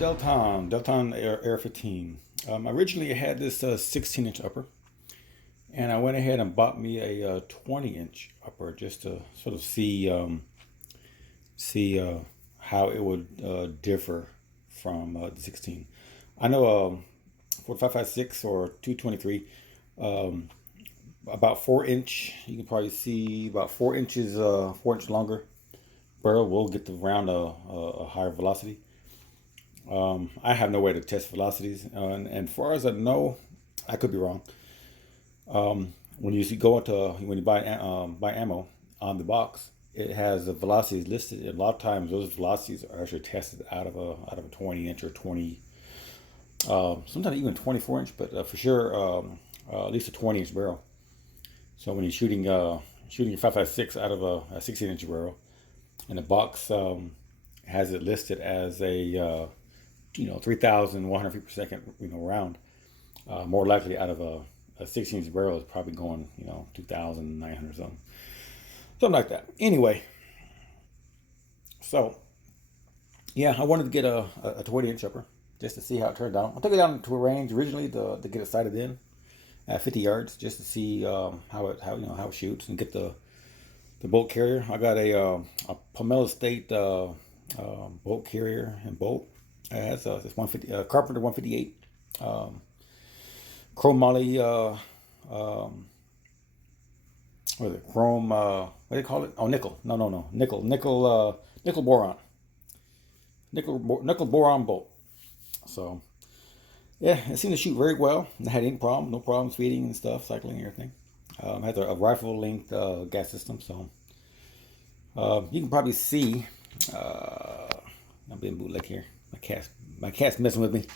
Delton Air 15. Originally, I had this 16-inch upper, and I went ahead and bought me a 20-inch upper just to sort of see how it would differ from the 16. I know for 5.56 or 223, um, about 4 inch. You can probably see about 4 inches, 4 inch longer barrel will get to around a higher velocity. I have no way to test velocities, and far as I know, I could be wrong. When you go into when you buy ammo on the box, it has the velocities listed. A lot of times, those velocities are actually tested out of a 20 inch or 20, sometimes even 24 inch, but for sure, at least a 20 inch barrel. So when you're shooting a 5.56 out of a 16-inch barrel, and the box has it listed as a 3,100 feet per second round. More likely out of a 16-inch barrel is probably going 2,900 something like that. Anyway, so yeah, I wanted to get a 20-inch upper just to see how it turned out. I took it down to a range originally to get it sighted in at 50 yards just to see how it shoots and get the bolt carrier. I got a Pomelo State bolt carrier and bolt. It has this 150 Carpenter 158 chrome moly. What is it? Chrome. What do they call it? Oh, nickel. No. Nickel boron. Nickel boron bolt. So yeah, it seemed to shoot very well. I had any problem, no problems feeding and stuff, cycling and everything. Has a rifle length gas system, so you can probably see. I'm being bootleg here. My cat's messing with me. You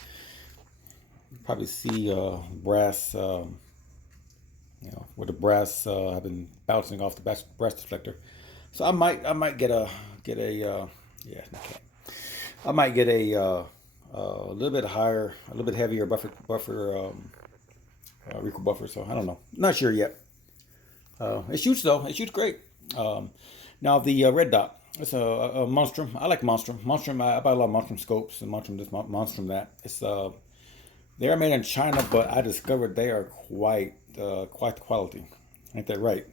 can probably see brass. With the brass, I've been bouncing off the brass deflector. So I might get a yeah, okay. I might get a little bit higher, a little bit heavier buffer recoil buffer. So I don't know, not sure yet. It shoots though. It shoots great. Um, Now the red dot. It's a Monstrum. I like Monstrum. Monstrum. I buy a lot of Monstrum scopes and Monstrum this, Monstrum that. It's they are made in China, but I discovered they are quite the quality. Ain't that right?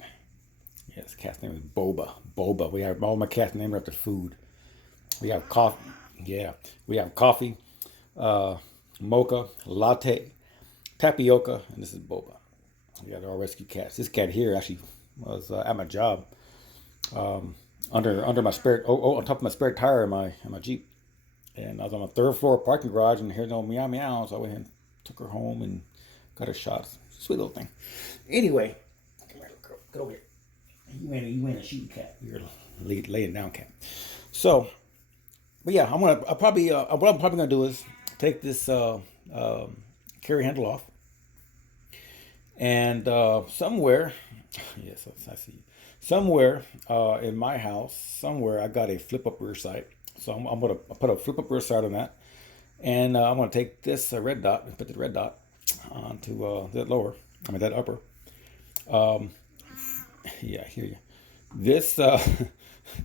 Yes, cat's name is Boba. Boba. We have all my cats named after food. We have coffee. Yeah, we have coffee, uh, mocha, latte, tapioca, and this is Boba. We got our rescue cats. This cat here actually was at my job, um, under my spare on top of my spare tire in my Jeep, and I was on a third floor parking garage and heard no meow meow, so I went and took her home and got her shots. Sweet little thing. Anyway, come here, little girl. Get over here. You ain't a shooting cat. You're a laying down cat. So, but yeah, I'll probably what I'm probably gonna do is take this carry handle off and somewhere, yes, I see. Somewhere in my house, somewhere I got a flip up rear sight. So I'm gonna put a flip up rear sight on that, and I'm gonna take this red dot and put the red dot onto that lower. I mean that upper. Um, yeah, I hear you. This,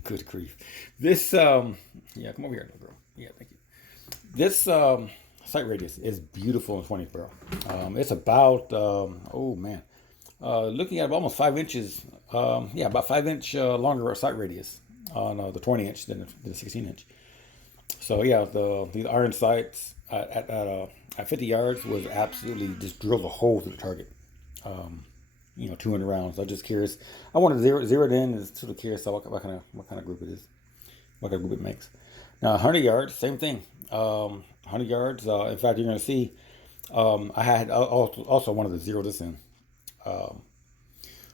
good grief. This, yeah, come over here, little girl. Yeah, thank you. This sight radius is beautiful in 20 barrel. It's about, oh man, looking at almost 5 inches. Yeah, about 5 inch longer sight radius on the 20 inch than the 16 inch. So yeah, the iron sights at 50 yards was absolutely just drilled a hole through the target. Um, 200 rounds. I'm just curious. I wanted to zero it in and sort of curious what kind of group it is, what kind of group it makes. Now 100 yards, same thing. 100 yards. In fact, you're going to see. I had also wanted to zero this in. Um,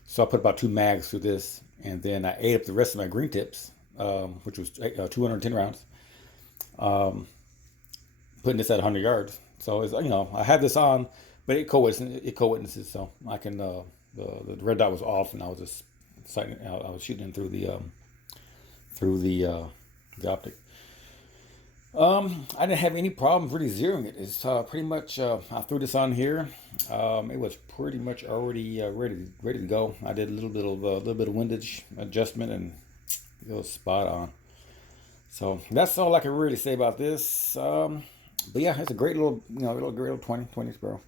so I put about two mags through this, and then I ate up the rest of my green tips, which was 210 rounds. Um, Putting this at 100 yards. So it's I had this on, but it co-witnesses, so I can the red dot was off, and I was just sighting. I was shooting in through the optic. I didn't have any problems really zeroing it. It's pretty much I threw this on here. It was pretty much already ready to go. I did a little bit of windage adjustment, and it was spot on. So that's all I can really say about this. But yeah, it's a great little, great little 20 sparrow.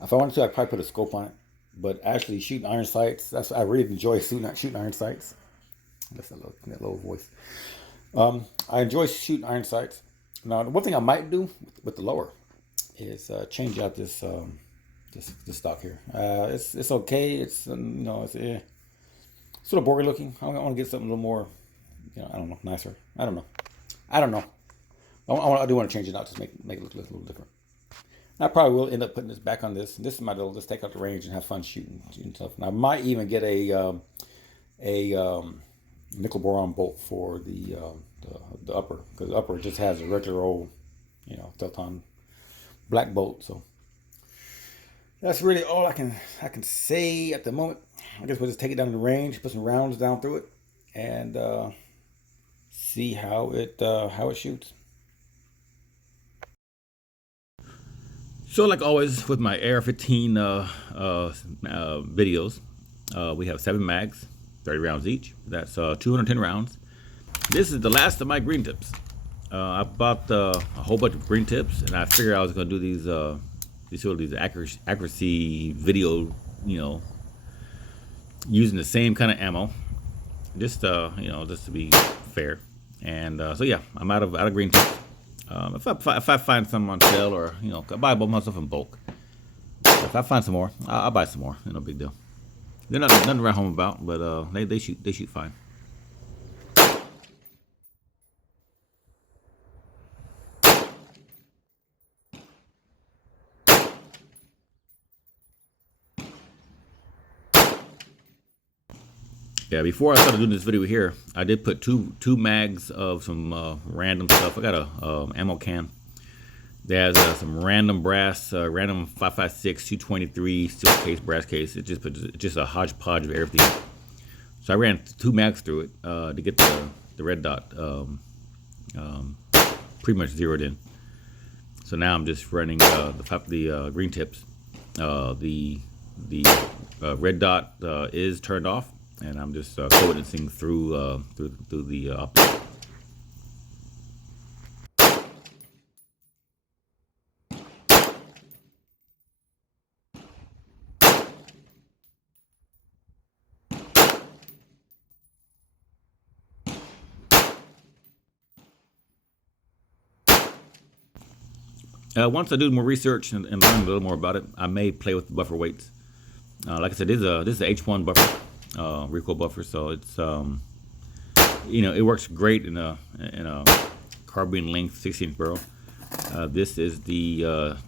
If I wanted to, I'd probably put a scope on it. But actually, shooting iron sights, I really enjoy shooting iron sights. That's that little voice. I enjoy shooting iron sights. Now, the one thing I might do with the lower is change out this stock here. It's okay. It's sort of boring looking. I want to get something a little more, I don't know, nicer. I don't know. I don't know. I do want to change it out to make it look a little different. I probably will end up putting this back on this. This is my little. Let's take out the range and have fun shooting stuff. And I might even get a nickel boron bolt for the upper, because the upper just has a regular old, Delton black bolt. So that's really all I can say at the moment. I guess we'll just take it down to the range, put some rounds down through it, and see how it shoots. So, like always with my AR-15 videos, we have 7 mags, 30 rounds each. That's 210 rounds. This is the last of my green tips. I bought a whole bunch of green tips, and I figured I was going to do these accuracy video, using the same kind of ammo, just just to be fair. And so yeah, I'm out of green tips. If I find some on sale, or I buy both myself in bulk. If I find some more, I'll buy some more. No big deal. They're not nothing to write home about, but they shoot fine. Yeah, before I started doing this video here, I did put two mags of some random stuff. I got a ammo can. There's some random brass, random 5.56, 223 steel case, brass case. It's just a hodgepodge of everything. So I ran 2 mags through it to get the red dot pretty much zeroed in. So now I'm just running the green tips. The red dot is turned off, and I'm just coating through the optic. Once I do more research and learn a little more about it, I may play with the buffer weights. Like I said, this is a H1 buffer, recoil buffer, so it's it works great in a carbine length 16-inch barrel. This is the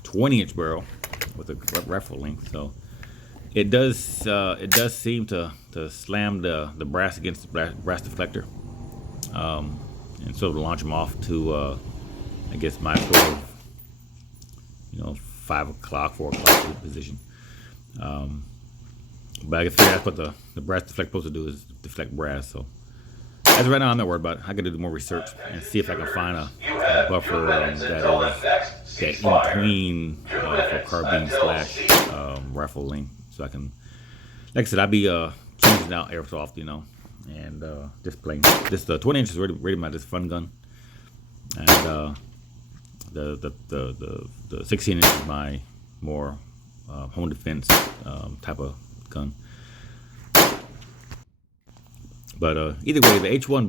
20-inch barrel with a rifle length, so it does seem to slam the brass against the brass deflector, and sort of launch them off to I guess my sort of 5 o'clock, 4 o'clock position. But I can figure that's what the brass deflector supposed to do, is deflect brass. So as of right now, I'm not worried about it. I got to do more research and see if I can find a buffer that in between for carbine / rifle length, so I can, like I said, I'll be changing out airsoft, and just playing. This 20 inch is really my just fun gun, and the 16 inch is my more home defense type of gun. But either way, the H1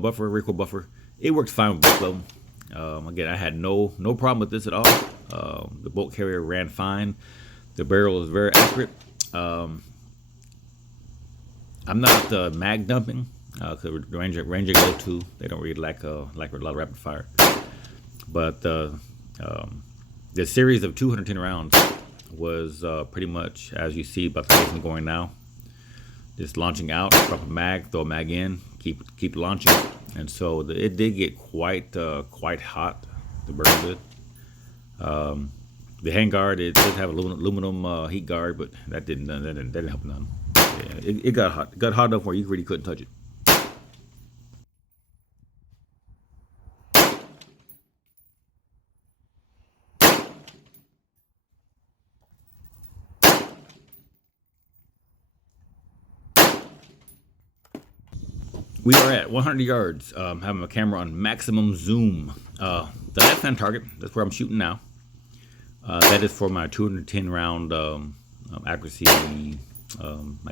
buffer, recoil buffer, it works fine with both of them. Again, I had no problem with this at all. The bolt carrier ran fine. The barrel is very accurate. I'm not mag dumping, because the Ranger Go-To, they don't really like a lot of rapid fire. But the series of 210 rounds was pretty much as you see about the way I'm going now. Just launching out, drop a mag, throw a mag in, keep launching, and so it did get quite hot. The barrel did. The handguard, it did have aluminum heat guard, but that didn't help none. Yeah, it got hot. It got hot enough where you really couldn't touch it. We are at 100 yards. Having my camera on maximum zoom. The left-hand target, that's where I'm shooting now. That is for my 210 round accuracy, I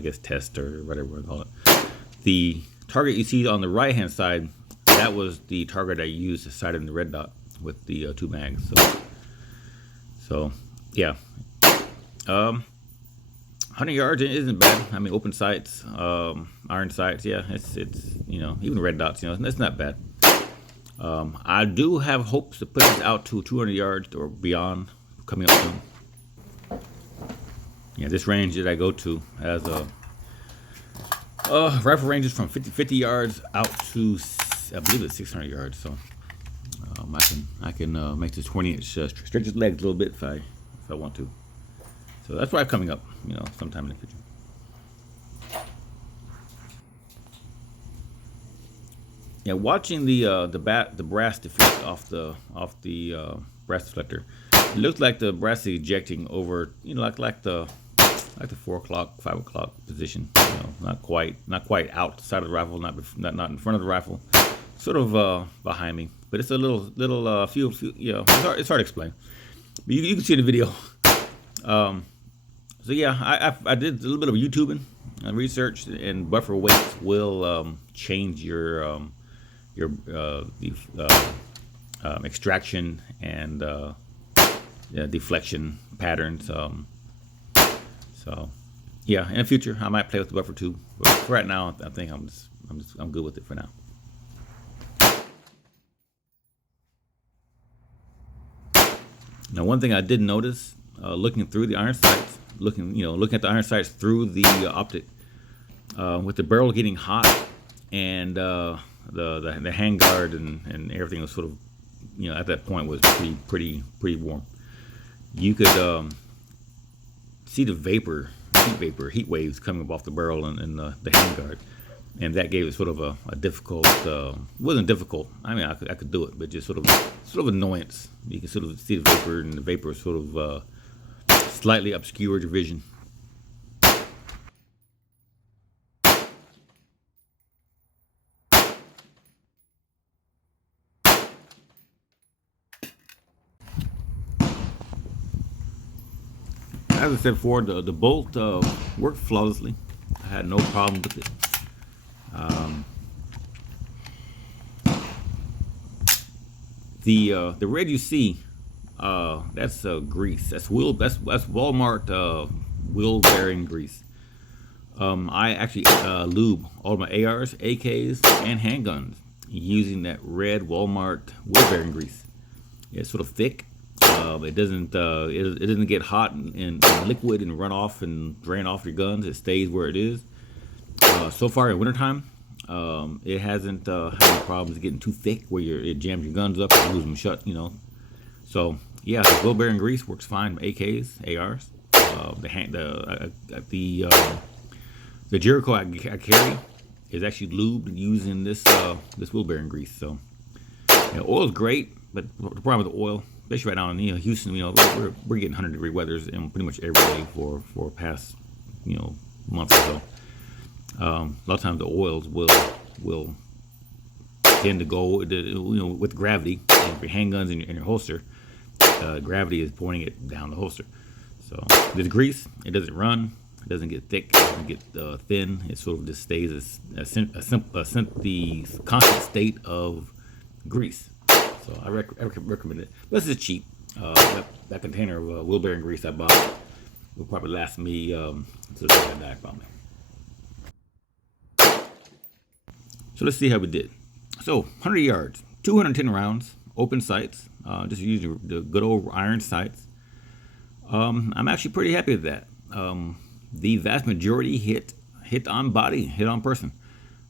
guess, test or whatever we call it. The target you see on the right-hand side, that was the target I used to sight in the red dot with the 2 mags. So yeah. 100 yards isn't bad. I mean, open sights, iron sights, yeah, it's even red dots, it's not bad. I do have hopes to put this out to 200 yards or beyond coming up soon. Yeah, this range that I go to has rifle ranges from 50 yards out to, I believe it's 600 yards. So I can make this 20-inch stretch his legs a little bit if I want to. So that's why I'm coming up, sometime in the future. Yeah, watching the brass deflect off the brass deflector, it looks like the brass is ejecting over, like the 4 o'clock, 5 o'clock position. Not quite outside of the rifle, not in front of the rifle, sort of behind me. But it's a little few, it's hard to explain. But you can see the video. So yeah, I did a little bit of YouTubing and research, and buffer weights will change your extraction and deflection patterns. So yeah, in the future I might play with the buffer too. But for right now, I think I'm good with it for now. Now, one thing I did notice, looking through the iron sights, looking at the iron sights through the optic, with the barrel getting hot and the handguard and everything was sort of, at that point was pretty warm. You could see the heat waves coming up off the barrel and the handguard, and that gave it sort of a difficult. Wasn't difficult. I mean, I could do it, but just sort of annoyance. You can sort of see the vapor, and the vapor sort of slightly obscured your vision. As I said before, the bolt worked flawlessly. I had no problem with it. The red you see, that's grease. That's Walmart wheel bearing grease. I actually lube all my ARs, AKs, and handguns using that red Walmart wheel bearing grease. It's sort of thick. It doesn't get hot and liquid and run off and drain off your guns. It stays where it is. So far in wintertime, it hasn't had any problems getting too thick where it jams your guns up and lose them shut. So yeah, the wheel bearing grease works fine. AKs, ARs. The Jericho I carry is actually lubed using this wheel bearing grease. So oil is great, but the problem with the oil, especially right now in Houston, we're getting 100-degree weathers in pretty much every day for past month or so. A lot of times the oils will tend to go with gravity. If your handguns in your holster, gravity is pointing it down the holster. So this grease, it doesn't run, it doesn't get thick, it doesn't get thin. It sort of just stays the constant state of grease. So I recommend it. This is cheap. That container of wheel bearing grease I bought will probably last me until I die, probably. So let's see how we did. So 100 yards, 210 rounds, open sights, just using the good old iron sights. I'm actually pretty happy with that. The vast majority hit on body, hit on person.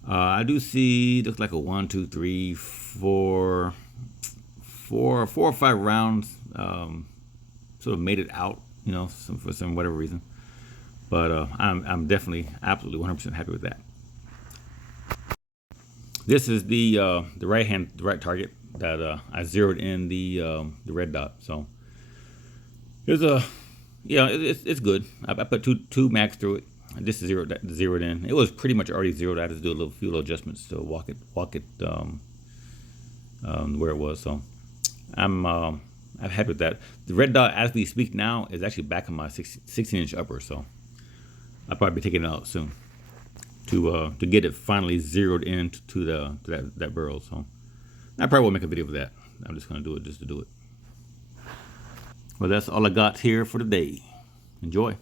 I do see, looks like a 1, 2, 3, 4 or 5 rounds sort of made it out, for some whatever reason. But I'm definitely absolutely 100% happy with that. This is the right target that I zeroed in the red dot. So there's it's good. I put two mags through it. This is zeroed in. It was pretty much already zeroed. I had to do a few little adjustments to walk it where it was. So I'm happy with that. The red dot, as we speak now, is actually back on my 16-inch upper. So I'll probably be taking it out soon to get it finally zeroed in to that burrow. So I probably won't make a video of that. I'm just gonna do it just to do it. Well, that's all I got here for today. Enjoy.